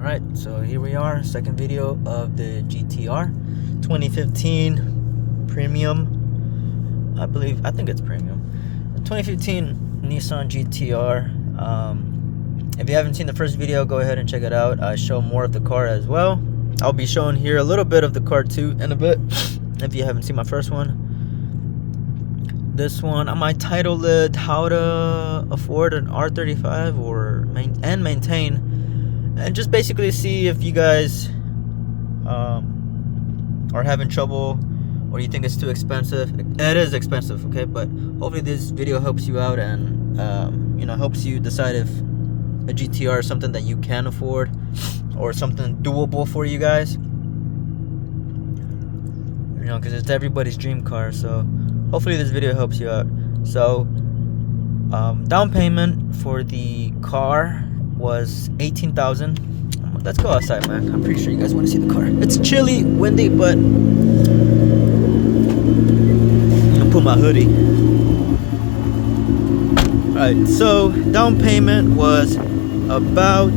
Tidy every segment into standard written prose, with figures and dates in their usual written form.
Alright, so here we are, second video of the GTR 2015 Premium. I think it's Premium. 2015 Nissan GTR. If you haven't seen the first video, go ahead and check it out. I show more of the car as well. I'll be showing here a little bit of the car too in a bit, if you haven't seen my first one. This one, I might title it How to Afford an R35 and Maintain. And just basically see if you guys are having trouble or you think it's too expensive. It is expensive, okay? But hopefully this video helps you out and helps you decide if a GTR is something that you can afford or something doable for you guys. Because it's everybody's dream car. So hopefully this video helps you out. So down payment for the car was $18,000. Let's go outside, man. I'm pretty sure you guys want to see the car. It's chilly, windy, but I'm gonna put my hoodie. Alright, so down payment was about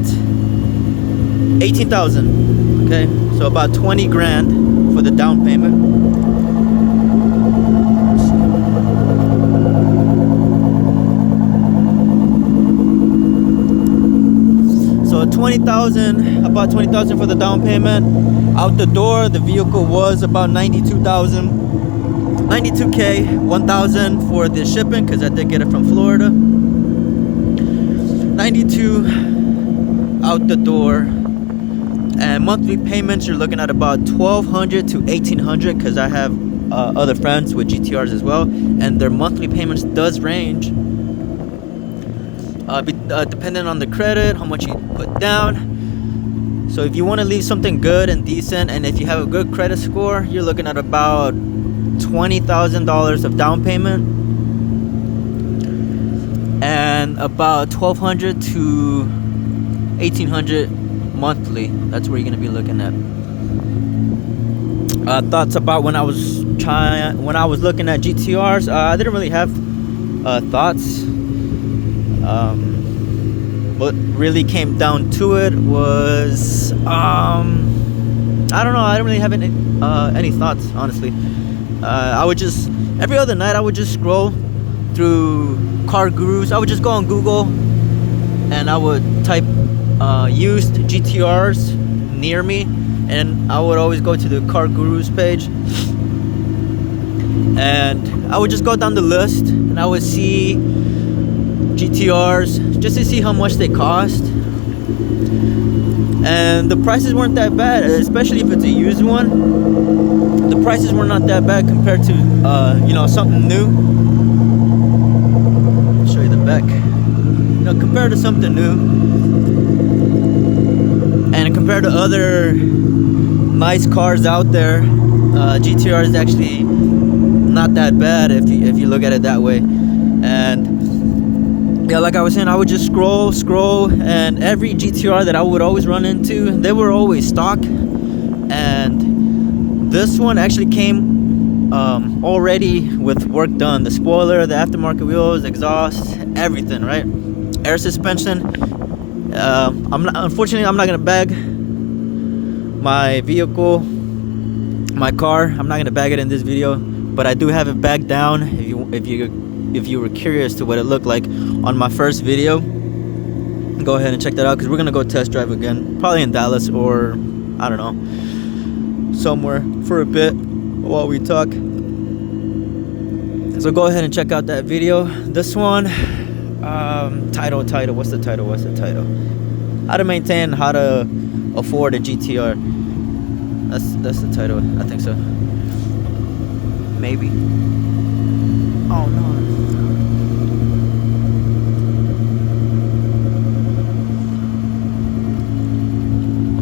$18,000. Okay, so about 20 grand for the down payment. So about 20,000 for the down payment. Out the door, the vehicle was about 92K, 1,000 for the shipping because I did get it from Florida. 92 out the door, and monthly payments you're looking at about $1,200 to $1,800 because I have other friends with GTRs as well, and their monthly payments does range. Depending on the credit, how much you put down. So if you want to leave something good and decent, and if you have a good credit score, you're looking at about $20,000 of down payment and about $1,200 to $1,800 monthly. That's where you're gonna be looking at. Thoughts about when I was looking at GTRs. I didn't really have thoughts. What really came down to it was I don't know. I didn't really have any thoughts, honestly. I would just every other night I would just scroll through car gurus. I would just go on Google and I would type used GTRs near me, and I would always go to the car gurus page and I would just go down the list and I would see GTRs just to see how much they cost, and the prices weren't that bad, especially if it's a used one. The prices were not that bad compared to something new. I'll show you the back. Compared to something new and compared to other nice cars out there, GTR is actually not that bad if you look at it that way. And yeah, like I was saying, I would just scroll, and every GTR that I would always run into, they were always stock. And this one actually came already with work done. The spoiler, the aftermarket wheels, exhaust, everything, right? Air suspension. Unfortunately, I'm not gonna bag my vehicle, my car. I'm not gonna bag it in this video, but I do have it bagged down. If you were curious to what it looked like on my first video, go ahead and check that out, because we're gonna go test drive again, probably in Dallas or I don't know, somewhere for a bit while we talk. So go ahead and check out that video. This one, title. What's the title? How to maintain, how to afford a GTR. That's the title. I think so. Maybe. Oh no.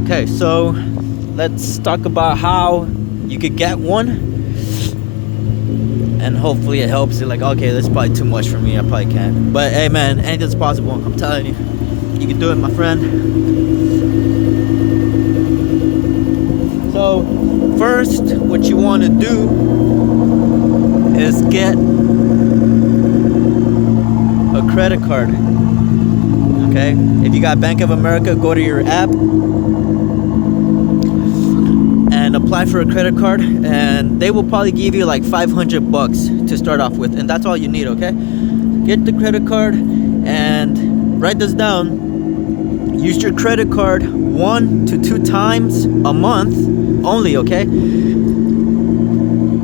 Okay, so let's talk about how you could get one, and hopefully it helps you. Like, okay, this is probably too much for me, I probably can't, but hey man, anything's possible. I'm telling you, you can do it, my friend. So first, what you want to do is get a credit card. Okay, if you got Bank of America, go to your app and apply for a credit card, and they will probably give you like $500 to start off with, and that's all you need. Okay, get the credit card and write this down. Use your credit card 1 to 2 times a month only. Okay,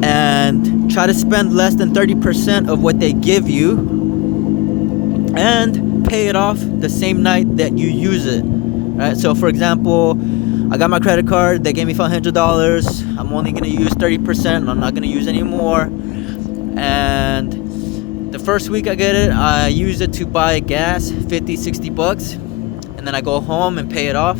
and try to spend less than 30% of what they give you, and pay it off the same night that you use it. Right, so for example, I got my credit card, they gave me $500, I'm only going to use 30%, I'm not going to use any more, and the first week I get it, I use it to buy gas, $50-$60, and then I go home and pay it off,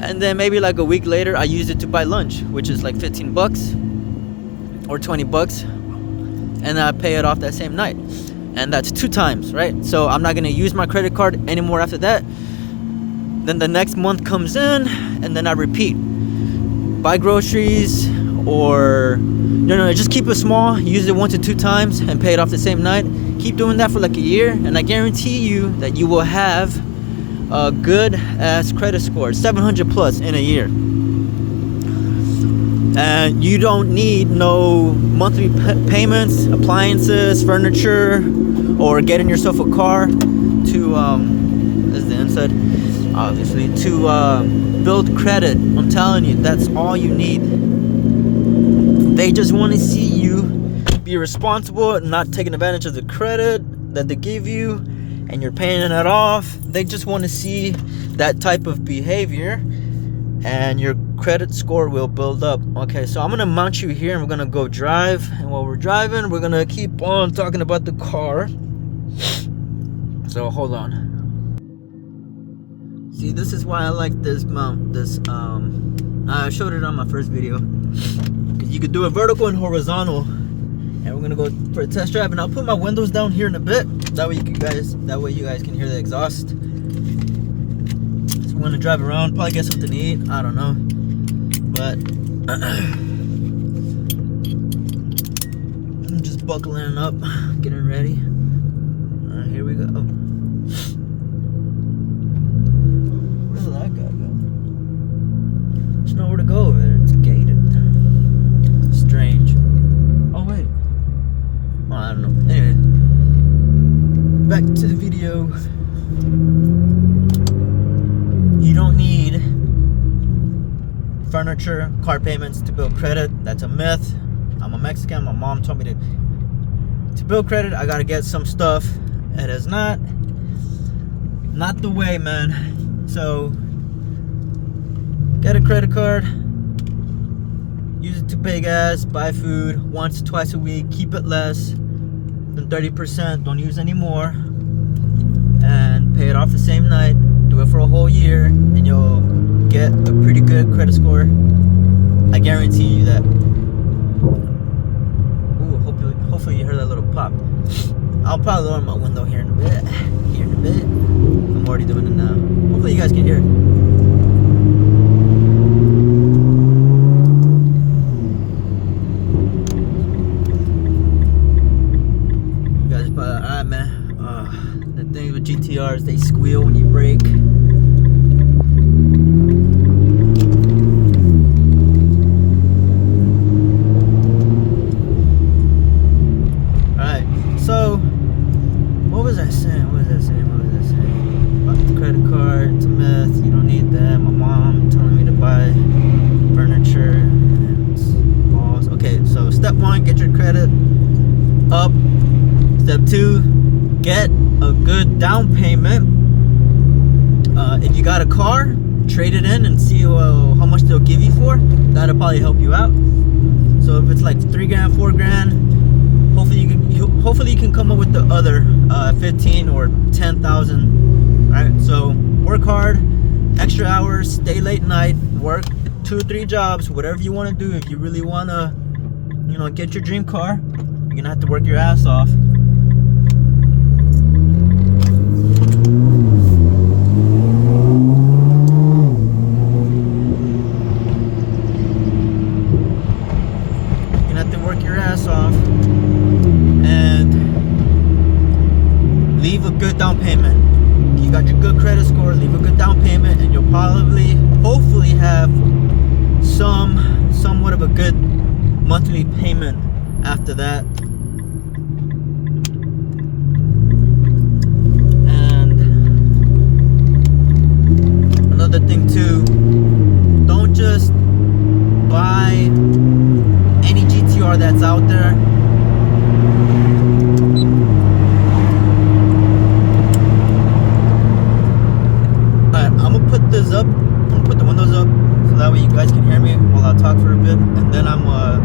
and then maybe like a week later I use it to buy lunch, which is like $15 or $20, and I pay it off that same night. And that's 2 times, right? So I'm not gonna use my credit card anymore after that. Then the next month comes in, and then I repeat. Buy groceries, or just keep it small. Use it 1 to 2 times and pay it off the same night. Keep doing that for like a year, and I guarantee you that you will have a good ass credit score, 700 plus in a year. And you don't need no monthly payments, appliances, furniture, or getting yourself a car to, this is the inside, obviously, to build credit. I'm telling you, that's all you need. They just want to see you be responsible, not taking advantage of the credit that they give you, and you're paying it off. They just want to see that type of behavior, and your credit score will build up. Okay, so I'm gonna mount you here and we're gonna go drive, and while we're driving we're gonna keep on talking about the car. So hold on. See, this is why I like this mount. I showed it on my first video, because you could do it vertical and horizontal, and we're gonna go for a test drive, and I'll put my windows down here in a bit, that way you guys can hear the exhaust. I'm gonna drive around, probably get something to eat, I don't know, but I'm just buckling up, getting ready. Here we go. Where did that guy go? There's nowhere to go over there, it's gated. Strange. Oh wait, oh, I don't know. Anyway, back to the video. You don't need furniture, car payments to build credit. That's a myth. I'm a Mexican. My mom told me to build credit, I gotta get some stuff. It is not the way, man. So get a credit card, use it to pay gas, buy food once, twice a week. Keep it less than 30%. Don't use any more, and pay it off the same night. Do it for a whole year, and you'll get a pretty good credit score. I guarantee you that. Ooh, hopefully you heard that little pop. I'll probably lower my window here in a bit. I'm already doing it now. Hopefully you guys can hear it. You guys probably, alright, man. The thing with GTRs, they squeal when you brake. Alright, so what was I saying? About the credit card, it's a myth, you don't need that. My mom telling me to buy furniture and balls. Okay, so step 1, get your credit up. Step 2, get a good down payment. If you got a car, trade it in and see how much they'll give you for. That'll probably help you out. So if it's like $3,000, $4,000, hopefully you can come up with the other 15 or 10,000. Right? So work hard, extra hours, stay late night, work 2 or 3 jobs, whatever you want to do. If you really want to, get your dream car, you're gonna have to work your ass off. score, leave a good down payment, and you'll probably, hopefully, have somewhat of a good monthly payment after that. And another thing too, don't just buy any GTR that's out there. Alright, I'm gonna put this up. I'm gonna put the windows up so that way you guys can hear me while I talk for a bit, and then I'm gonna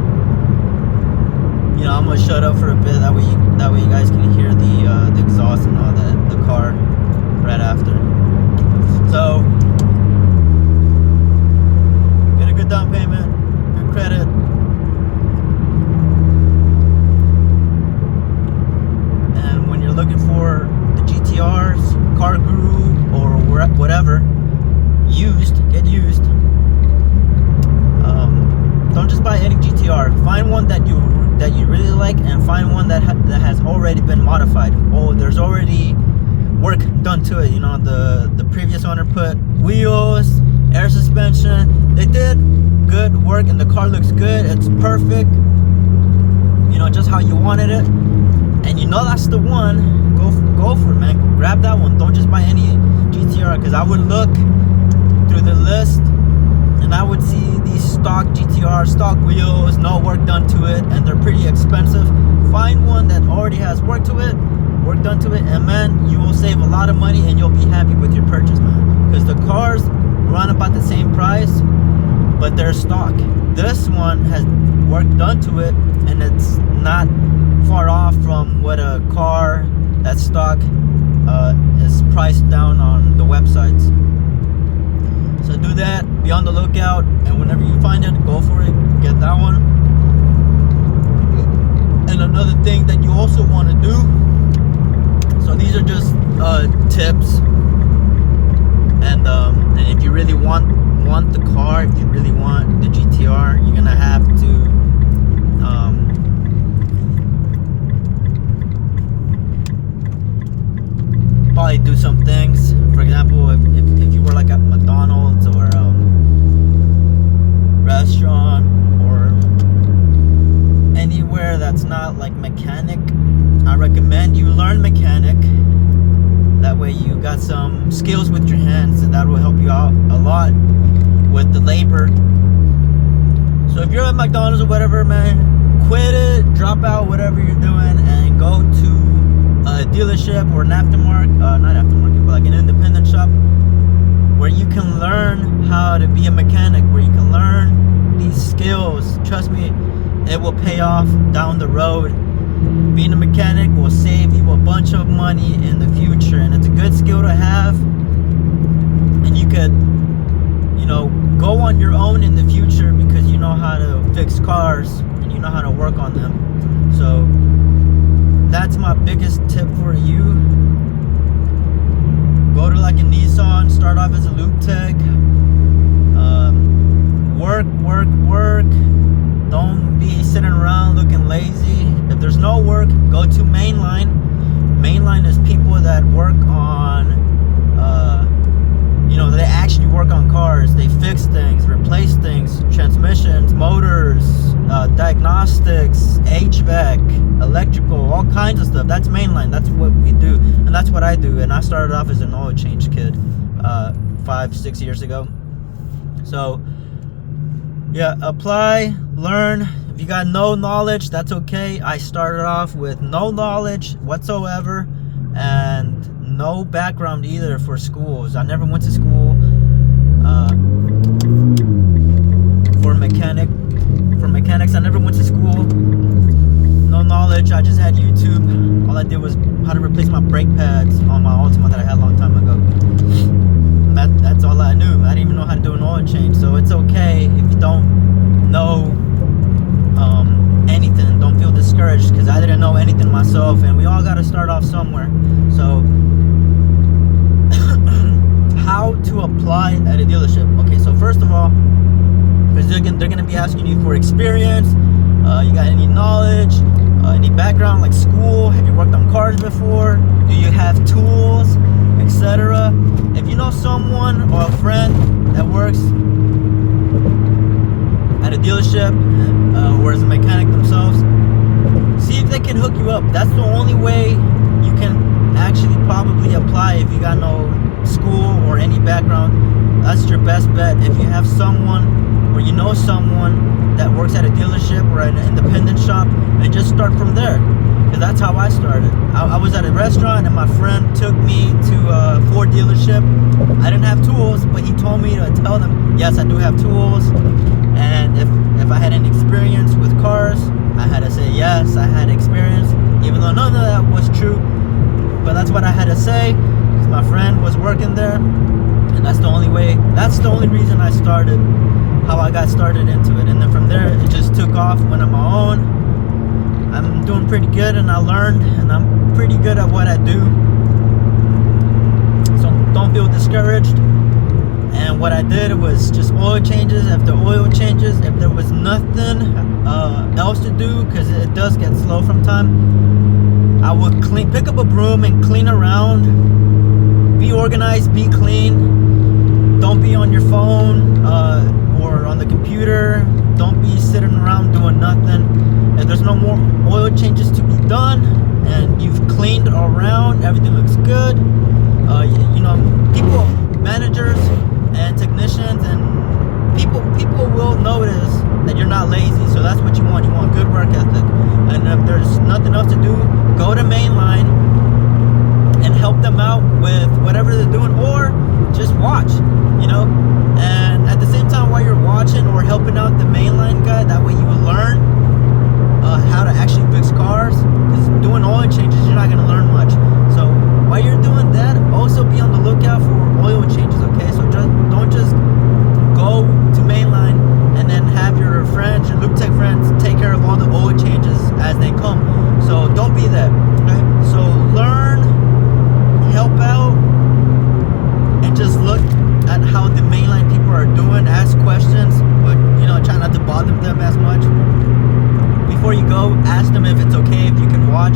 shut up for a bit. That way you guys can hear the exhaust and all that, the car right after. So get a good down payment, good credit. And when you're looking for the GTRs, Car Guru, or whatever, get used. Don't just buy any GTR. Find one that you really like, and find one that has already been modified. Oh, there's already work done to it. You know, the previous owner put wheels, air suspension. They did good work, and the car looks good. It's perfect. You know, just how you wanted it. And you know that's the one. Go for it, man. Grab that one. Don't just buy any GTR, because I would look through the list and I would see these stock GTR, stock wheels, no work done to it, and they're pretty expensive. Find one that already has work done to it, and man, you will save a lot of money and you'll be happy with your purchase, man. Because the cars run about the same price, but they're stock. This one has work done to it, and it's not far off from what a car that's stock is priced down on the websites. So do that, be on the lookout, and whenever you find it, go for it, get that one. And another thing that you also want to do, so these are just tips, and if you really want the car, if you really want the GTR, you're gonna have to probably do some things. For example, if you were like at McDonald's or restaurant or anywhere that's not like mechanic, I recommend you learn mechanic. That way you got some skills with your hands, and that will help you out a lot with the labor. So if you're at McDonald's or whatever, man, quit it, drop out whatever you're doing, and go to a dealership or an aftermarket, not aftermarket, but like an independent shop, where you can learn how to be a mechanic, where you can learn these skills. Trust me, it will pay off down the road. Being a mechanic will save you a bunch of money in the future, and it's a good skill to have, and you could, you know, go on your own in the future because you know how to fix cars and you know how to work on them. So that's my biggest tip for you. Go to like a Nissan, start off as a lube tech. Work. Don't be sitting around looking lazy. If there's no work, go to mainline. Mainline is people that work on, they actually work on cars. They fix things, replace things, transmissions, motors, diagnostics, HVAC, electrical, all kinds of stuff. That's mainline. That's what we do, and that's what I do. And I started off as an oil change kid 5-6 years ago. So yeah, apply, learn. If you got no knowledge, that's okay. I started off with no knowledge whatsoever and no background either for schools. I never went to school for mechanics. I never went to school. No knowledge. I just had YouTube. All I did was how to replace my brake pads on my Altima that I had a long time ago. That's all I knew. I didn't even know how to do an oil change. So it's okay if you don't know anything. Don't feel discouraged, because I didn't know anything myself, and we all got to start off somewhere. So how to apply at a dealership? Okay, so first of all, because they're going to be asking you for experience. You got any knowledge, any background, like school? Have you worked on cars before? Do you have tools? etc. If you know someone or a friend that works at a dealership or is a mechanic themselves, see if they can hook you up. That's the only way you can actually probably apply if you got no school or any background. That's your best bet. If you have someone or you know someone that works at a dealership or an independent shop, and just start from there. Because that's how I started. I was at a restaurant and my friend took me to a Ford dealership. I didn't have tools, but he told me to tell them, yes, I do have tools. And if I had any experience with cars, I had to say, yes, I had experience, even though none of that was true. But that's what I had to say, because my friend was working there. And that's the only reason I started, how I got started into it. And then from there, it just took off, went on my own. I'm doing pretty good, and I learned, and I'm pretty good at what I do. So don't feel discouraged. And what I did was just oil changes after oil changes. If there was nothing else to do, because it does get slow from time, I would pick up a broom and clean around. Be organized, be clean. Don't be on your phone or on the computer. Don't be sitting around doing nothing. If there's no more oil changes to be done and you've cleaned around, everything looks good. People, managers and technicians and people will notice that you're not lazy. So that's what you want. You want good work ethic. And if there's nothing else to do, go to mainline and help them out with whatever they're doing, or just watch, and at the same time, while you're watching or helping out the mainline guy, that way you will learn how to actually fix cars. Because doing oil changes, you're not going to learn much. So while you're doing that, also be on the lookout for oil changes, okay? So don't just go to mainline and then have your friends, your Loop Tech friends, take care of all the oil changes as they come. So don't be that, okay? So learn, help out, and just look at how the mainline people are doing. Ask questions, but try not to bother them as much. Before you go, ask them if it's okay, if you can watch.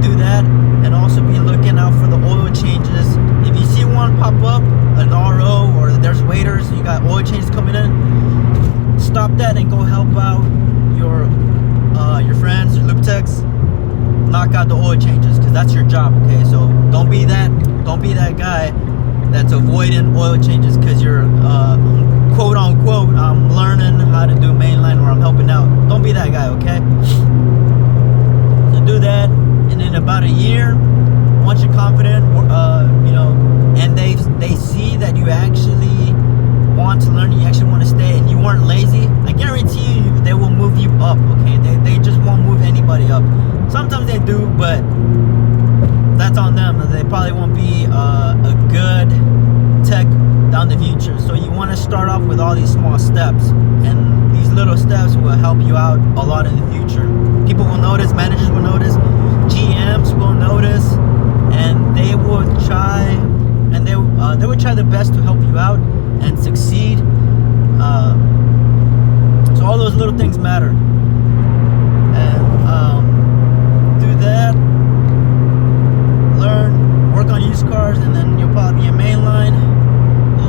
Do that, and also be looking out for the oil changes. If you see one pop up, an RO, or there's waiters, you got oil changes coming in, stop that and go help out your friends, your Loop Techs. Knock out the oil changes, because that's your job, okay? So don't be that guy that's avoiding oil changes because you're quote unquote I'm learning how to do mainline, or I'm helping out. Don't be that guy, okay? So do that, and in about a year, once you're confident, and they see that you actually want to learn, you actually want to stay, and you weren't lazy, I guarantee you they will move you up, okay? They just won't move anybody up. Sometimes they do, but that's on them. They probably won't be a good tech down the future. So you want to start off with all these small steps, and these little steps will help you out a lot in the future. People will notice, managers will notice, GMs will notice, and they will try, and they will try their best to help you out and succeed. So all those little things matter. And do that. Learn, work on used cars, and then you'll probably be a mainline.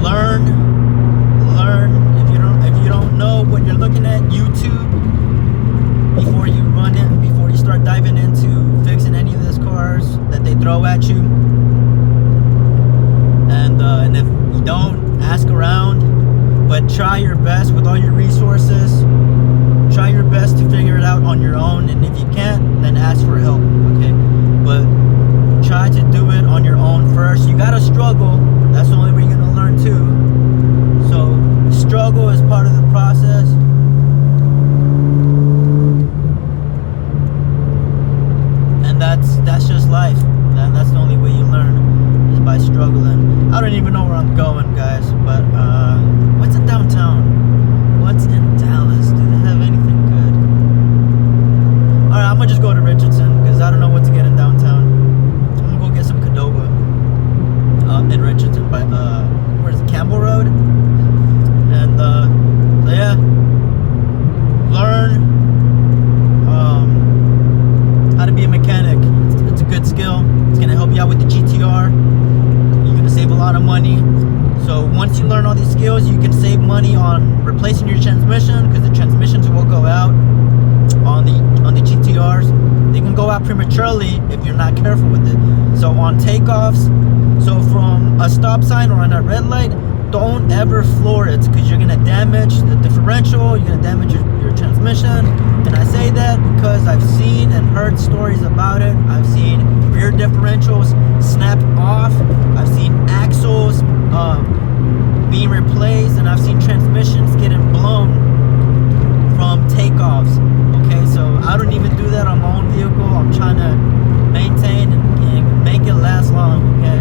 Learn. If you don't know what you're looking at, YouTube, before you start diving into fixing any of these cars that they throw at you. And if you don't, ask around, but try your best with all your resources. Try your best to figure it out on your own, and if you can't, then ask for help, okay? But try to do it on your own first. You gotta struggle. That's the only way you're gonna learn too. So struggle is part of the process. And that's just life. That's the only way you learn, is by struggling. I don't even know where I'm going, guys, but what's in downtown? What's in Dallas? Do they have anything good? Alright, I'm gonna just go to Richardson, because I don't know what to get in downtown. I'm gonna go get some Qdoba in Richardson by where's it, Campbell Road? And so yeah, learn how to be a mechanic. It's a good skill. It's gonna help you out with the GTR. So once you learn all these skills, you can save money on replacing your transmission, because the transmissions will go out on the GTRs. They can go out prematurely if you're not careful with it. So on takeoffs, so from a stop sign or on a red light, don't ever floor it, because you're gonna damage the differential, you're gonna damage your transmission. And I say that because I've seen and heard stories about it. I've seen rear differentials snap off, I've seen axles being replaced, and I've seen transmissions getting blown from takeoffs. Okay, so I don't even do that on my own vehicle. I'm trying to maintain and make it last long, okay?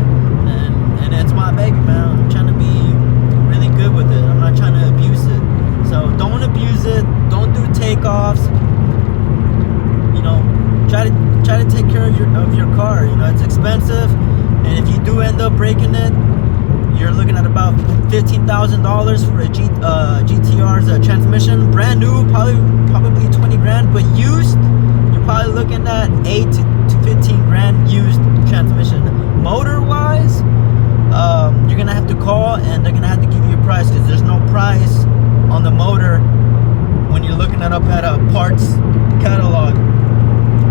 And it's my baby, man. I'm trying to be really good with it. I'm not trying to abuse it. So don't abuse it. Don't do takeoffs. You know, try to take care of your car. You know, it's expensive, and if you do end up breaking it, you're looking at about $15,000 for a GTR's transmission. Brand new, probably 20 grand, but used, you're probably looking at 8 to 15 grand used transmission. Motor wise, you're gonna have to call, and they're gonna have to give you a price, because there's no price on the motor when you're looking it up at a parts catalog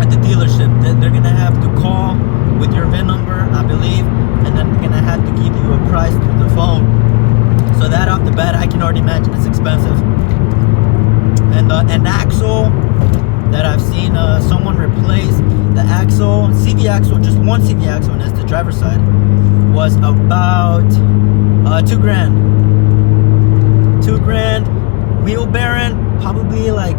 at the dealership. They're gonna have to call with your VIN number, I believe, and then they're gonna have to give you a price through the phone. So that off the bat, I can already imagine it's expensive. And an axle that I've seen someone replace, the axle, CV axle, just one CV axle, and it's the driver's side, was about 2 grand. 2 grand. Wheel bearing, probably like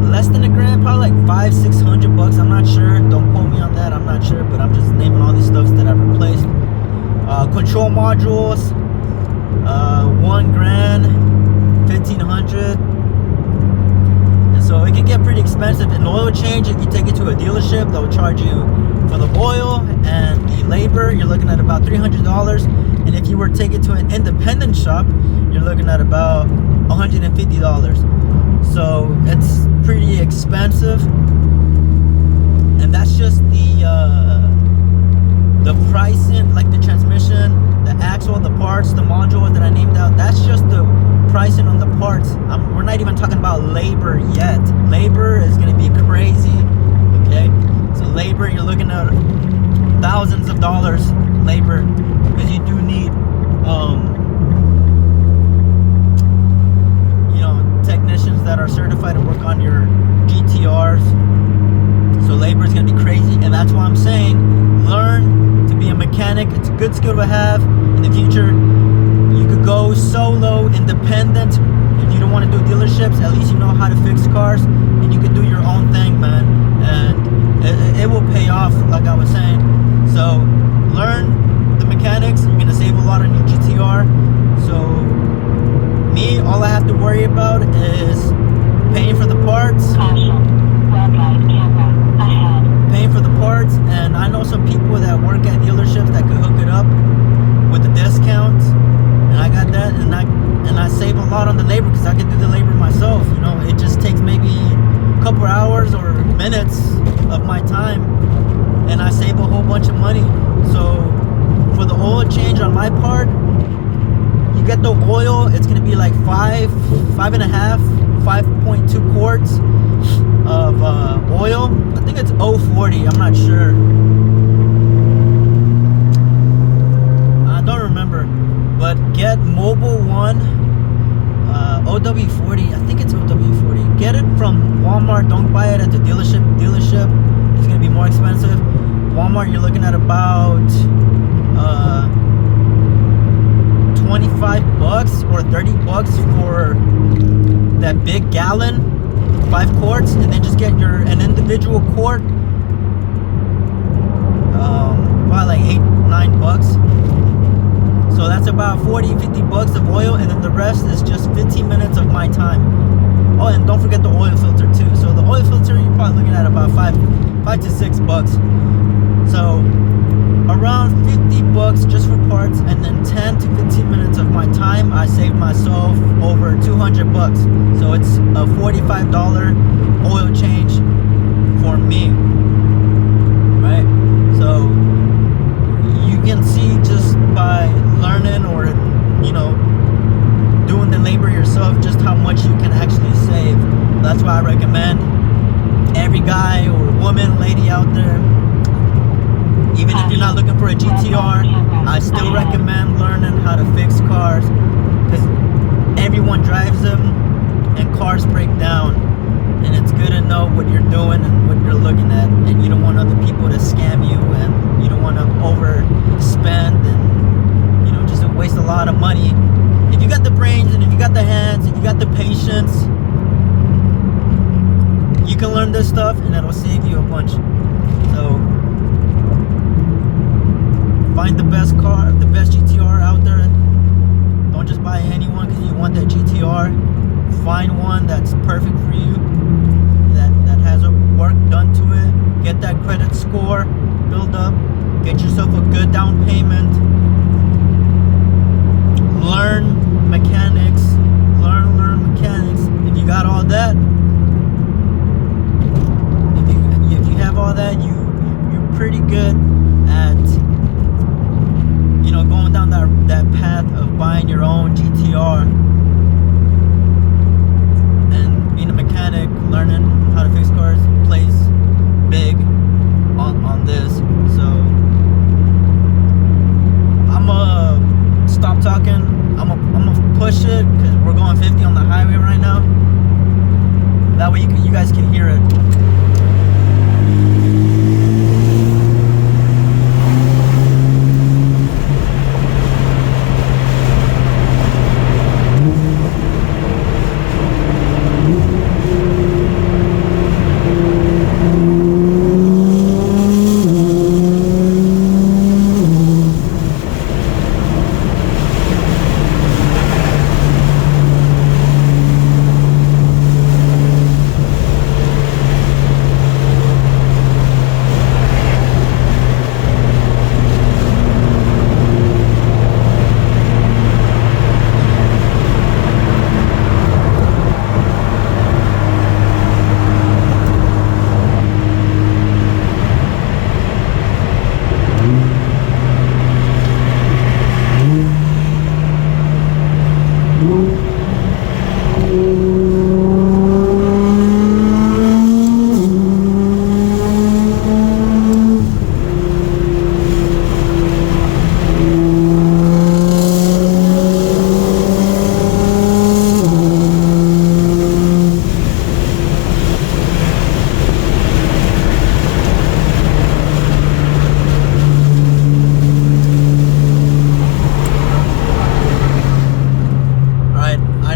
less than a grand, probably like $500-600. I'm not sure. Don't quote me on that. I'm not sure, but I'm just naming all these stuffs that I've replaced. Control modules, 1 grand, 1,500. And so it can get pretty expensive. An oil change, if you take it to a dealership, they'll charge you for the oil and the labor. You're looking at about $300. And if you were to take it to an independent shop, you're looking at about $150. So it's pretty expensive, and that's just the pricing, like the transmission, the axle, the parts, the module that I named out. That's just the pricing on the parts. We're not even talking about labor yet. Labor is going to be crazy. Okay, so labor, you're looking at thousands of dollars labor, because you do need technicians that are certified to work on your GTRs. So labor is going to be crazy, and that's why I'm saying learn to be a mechanic. It's a good skill to have in the future. You could go solo, independent. If you don't want to do dealerships, at least you know how to fix cars, and you can do your own thing, man, and it will pay off, like I was saying. So learn the mechanics. You're going to save a lot on your GTR. So me, all I have to worry about is paying for the parts. Paying for the parts, and I know some people that work at dealerships that could hook it up with the discounts, and I got that, and I save a lot on the labor, because I can do the labor myself. You know, it just takes maybe a couple hours or minutes of my time, and I save a whole bunch of money. So for the oil change on my part, you get the oil, it's gonna be like 5.2 quarts of oil. I think it's 040, I'm not sure. I don't remember. But get Mobile One OW40. I think it's OW40. Get it from Walmart. Don't buy it at the dealership. It's gonna be more expensive. Walmart, you're looking at about $25 or $30 for that big gallon, 5 quarts, and then just get an individual quart, probably like $8-9. So that's about $40-50 of oil, and then the rest is just 15 minutes of my time. Oh, and don't forget the oil filter too. So the oil filter, you're probably looking at about $5 to $6. So around $50 just for parts, and then 10 to 15 minutes of my time, I saved myself over $200. So it's a $45 oil change for me, right? So you can see just by learning or that's why I recommend every guy or woman, lady out there, even if you're not looking for a GTR, I still recommend learning how to fix cars, because everyone drives them and cars break down, and it's good to know what you're doing and what you're looking at, and you don't want other people to scam you, and you don't want to overspend and, you know, just waste a lot of money. If you got the brains and if you got the hands, if you got the patience, you can learn this stuff and it'll save you a bunch. So find the best car, the best GTR out there. Don't just buy anyone because you want that GTR. Find one that's perfect for you, that has a work done to it. Get that credit score, build up, get yourself a good down payment. Learn mechanics, learn mechanics. If you got all that, if you have all that, you're pretty good at, you know, going down that path of buying your own GTR and being a mechanic, learning how to fix cars plays big on this. So I'ma stop talking. I'm gonna push it because we're going 50 on the highway right now. That way you guys can hear it.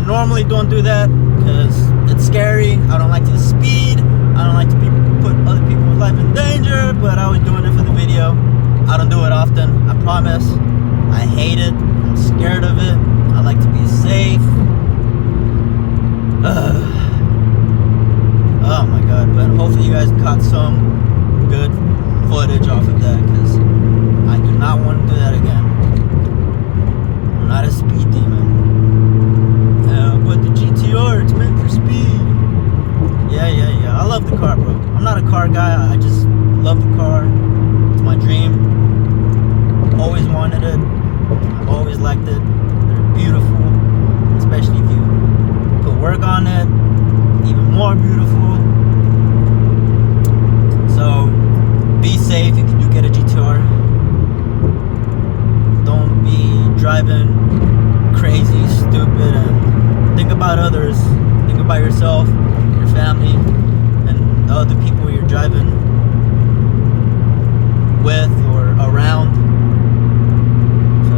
Normally don't do that because it's scary. I don't like to speed. I don't like to put other people's life in danger, but I was doing it for the video. I don't do it often, I promise. I hate it. I'm scared of it. I like to be safe. Oh my god, but hopefully you guys caught some good footage off of that, because I do not want to do that again. I'm not a speed demon. But the GTR, it's meant for speed. Yeah. I love the car, bro. I'm not a car guy. I just love the car. It's my dream. Always wanted it. I've always liked it. They're beautiful, especially if you put work on it. Even more beautiful. So be safe if you do get a GTR. Don't be driving crazy, stupid, and think about others. Think about yourself, your family, and the other people you're driving with or around. So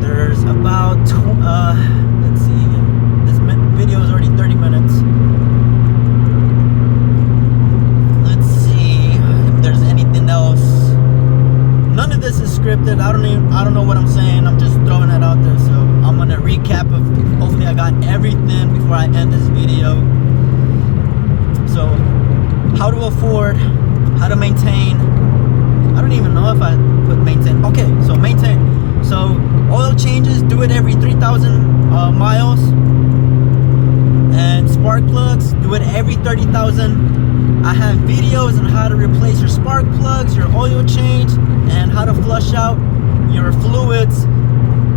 there's about let's see, this video is already 30 minutes. Let's see if there's anything else. None of this is scripted. I don't know what I'm saying. I'm just throwing it out there. So I'm gonna recap of, hopefully I got everything before I end this video. So how to afford, how to maintain. I don't even know if I put maintain. Okay, so maintain. So oil changes, do it every 3,000 miles. And spark plugs, do it every 30,000. I have videos on how to replace your spark plugs, your oil change, and how to flush out your fluids.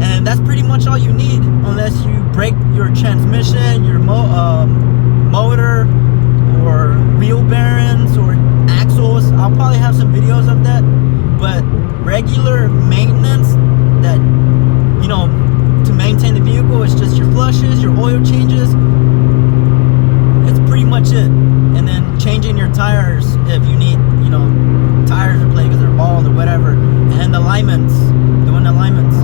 And that's pretty much all you need. unless you break your transmission, your motor, or wheel bearings or axles. I'll probably have some videos of that, but regular maintenance that, you know, to maintain the vehicle, it's just your flushes, your oil changes. It's pretty much it. And then changing your tires if you need, you know, tires replaced because they're bald or whatever, and the alignments, doing alignments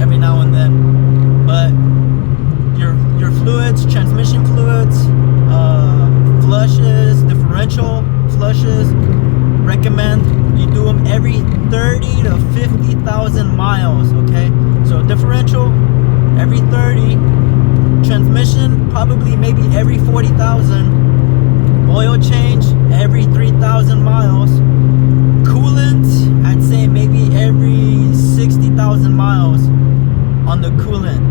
every now and then. But your fluids, transmission fluids, flushes, differential flushes, recommend you do them every 30 to 50,000 miles. Okay, so differential every 30, transmission probably maybe every 40,000, oil change every 3,000 miles, coolant I'd say maybe every 60,000 miles on the coolant.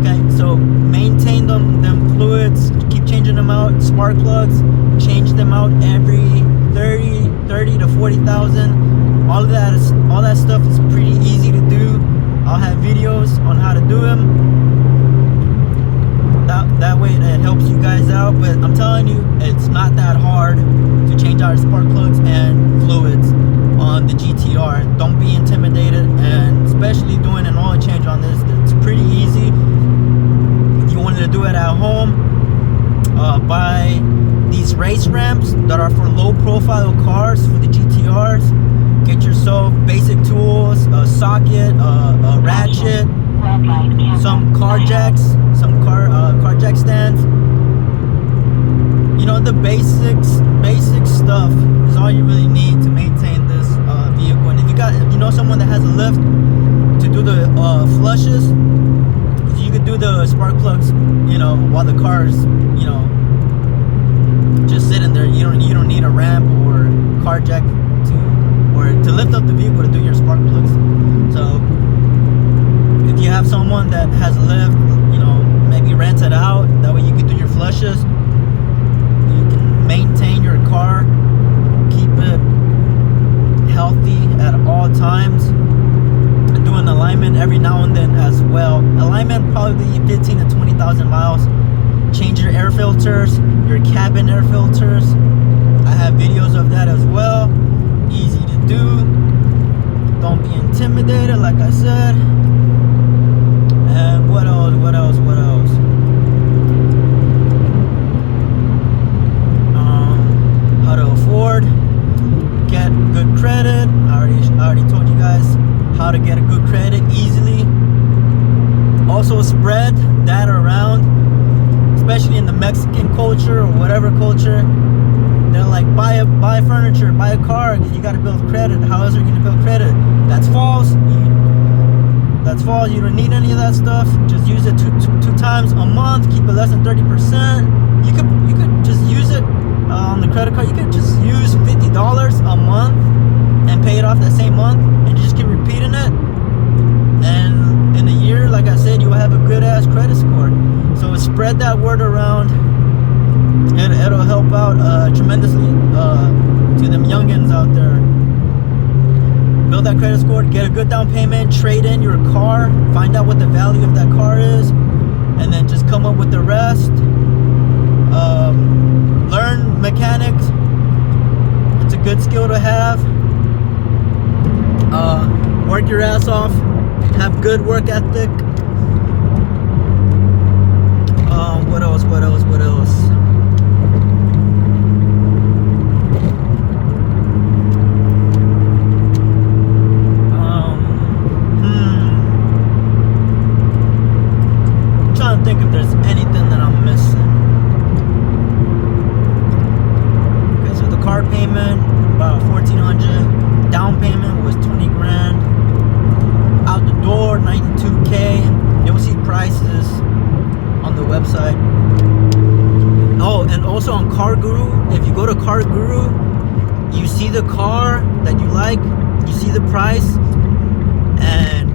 Okay, so maintain them fluids, keep changing them out. Spark plugs, change them out every 30 to 40,000. All that stuff is pretty easy to do. I'll have videos on how to do them. That way it helps you guys out. But I'm telling you, it's not that hard to change out spark plugs and fluids on the GTR. Don't be intimidated, and especially doing an oil change on this, it's pretty easy. If you wanted to do it at home, buy these race ramps that are for low profile cars for the GTRs. Get yourself basic tools, a socket, a ratchet, some car jacks, some car jack stands. You know, the basic stuff is all you really need to maintain this vehicle. And if you know someone that has a lift to do the flushes, you could do the spark plugs, you know, while the car's, you know, just sitting there. You don't need a ramp or car jack to lift up the vehicle to do your spark plugs. So if you have someone that has a lift, you know, maybe rent it out. That way you can do your flushes. You can maintain your car, keep it healthy at all times, and doing alignment every now and then as well. Alignment probably 15 to 20,000 miles. Change your air filters, your cabin air filters. I have videos of that as well. Easy to do. Don't be intimidated, like I said. And what else? How to afford, get good credit. I already told you guys how to get a good credit easily. Also spread that around, especially in the Mexican culture or whatever culture. They're like, buy furniture, buy a car, you gotta build credit. How else are you gonna build credit? That's false. You don't need any of that stuff. Just use it two times a month. Keep it less than 30%. You could just use it on the credit card. You could just use $50 a month and pay it off that same month, and just keep repeating it. And in a year, like I said, you will have a good ass credit score. So spread that word around. It'll help out tremendously to them youngins out there. Build that credit score, get a good down payment, trade in your car, find out what the value of that car is, and then just come up with the rest. Learn mechanics. It's a good skill to have. Work your ass off. Have good work ethic. What else? I'm trying to think if there's anything that I'm missing. Okay, so the car payment about $1,400. Down payment was 20 grand. Out the door, 92K. You'll see prices on the website. Oh, and also on Car Guru, if you go to Car Guru, you see the car that you like, you see the price, and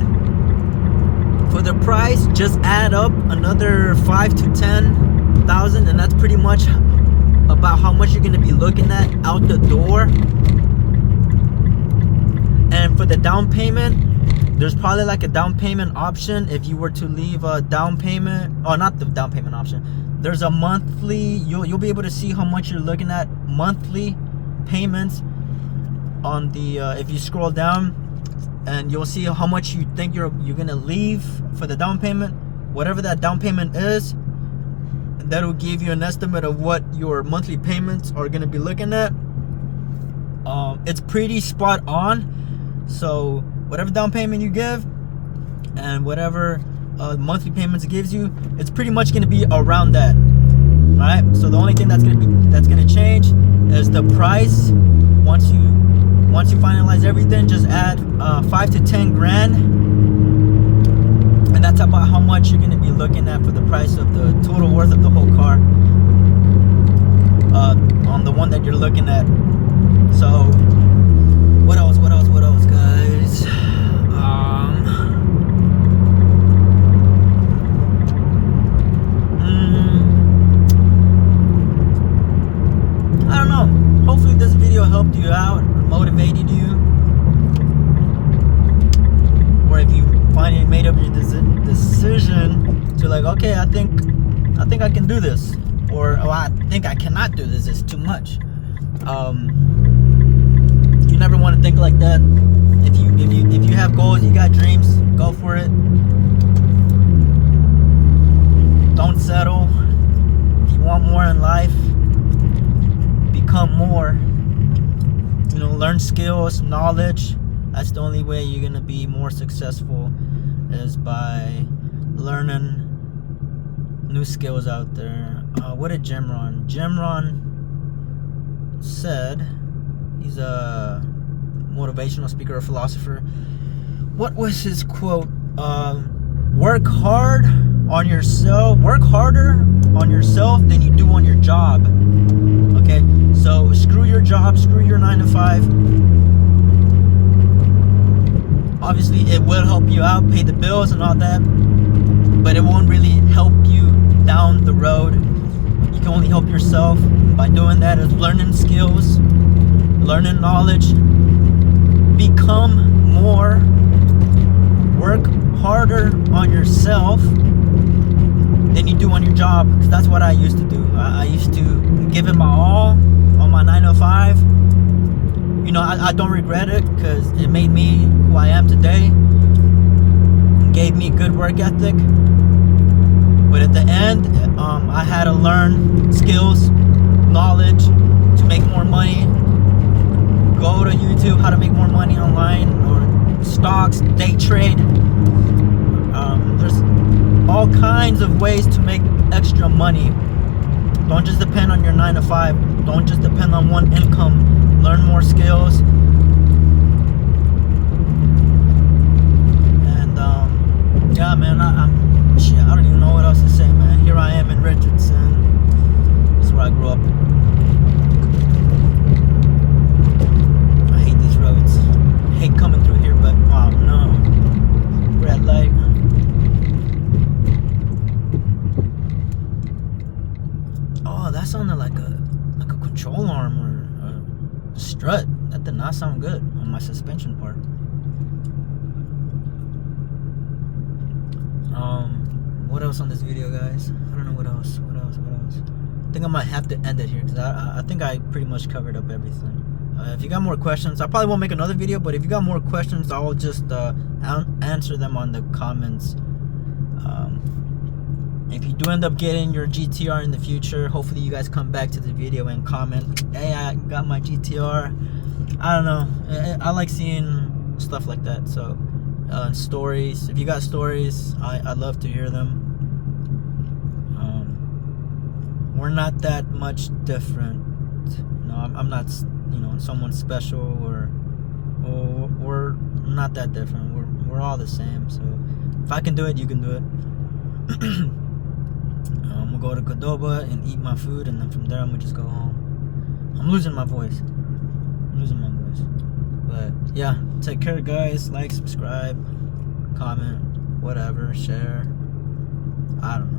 for the price, just add up another 5 to 10,000, and that's pretty much about how much you're going to be looking at out the door. And for the down payment, There's probably like a down payment option if you were to leave a down payment, or not the down payment option. There's a monthly, you'll be able to see how much you're looking at monthly payments on the if you scroll down, and you'll see how much you think you're gonna leave for the down payment. Whatever that down payment is, that'll give you an estimate of what your monthly payments are gonna be looking at. It's pretty spot on. So whatever down payment you give and whatever monthly payments it gives you, it's pretty much going to be around that. All right. So the only thing that's going to change is the price. Once you finalize everything, just add 5 to 10 grand, and that's about how much you're going to be looking at for the price of the total worth of the whole car on the one that you're looking at. So what else, guys? I don't know. Hopefully this video helped you out, motivated you, or if you finally made up your decision to like, okay, I think I can do this, or oh, I think I cannot do this. It's too much. You never want to think like that. If you have goals, you got dreams, go for it. Don't settle. If you want more in life, become more. You know, learn skills, knowledge. That's the only way you're gonna be more successful, is by learning new skills out there. What did Jimron said? He's a motivational speaker or philosopher. What was his quote? Work hard on yourself. Work harder on yourself than you do on your job. Okay, so screw your job, screw your 9 to 5. Obviously, it will help you out, pay the bills and all that, but it won't really help you down the road. You can only help yourself by doing that, is learning skills, learning knowledge, become more, work harder on yourself than you do on your job, because that's what I used to do. I used to give it my all on my 9 to 5. You know, I don't regret it, because it made me who I am today. It gave me good work ethic. But at the end, I had to learn skills, knowledge to make more money. Go to YouTube, how to make more money online, or stocks, day trade. There's all kinds of ways to make extra money. Don't just depend on your 9 to 5. Don't just depend on one income. Learn more skills. And yeah, man, I don't even know what else to say, man. Here I am in Richardson. This is where I grew up. I hate these roads. I hate coming through here, but oh no. Red light. Oh, that sounded like a control arm or a strut. That did not sound good on my suspension part. What else on this video, guys? I don't know what else. I think I might have to end it here, because I think I pretty much covered up everything. If you got more questions, I probably won't make another video, but if you got more questions, I'll just answer them on the comments. If you do end up getting your GTR in the future, hopefully you guys come back to the video and comment, hey, I got my GTR. I don't know, I like seeing stuff like that. So stories, if you got stories, I'd love to hear them. We're not that much different. No, I'm not, someone special, or we're not that different. We're all the same. So if I can do it, you can do it. I'm gonna go to Cordoba and eat my food, and then from there I'm gonna just go home. I'm losing my voice. But yeah, take care, guys. Like, subscribe, comment, whatever, share. I don't know.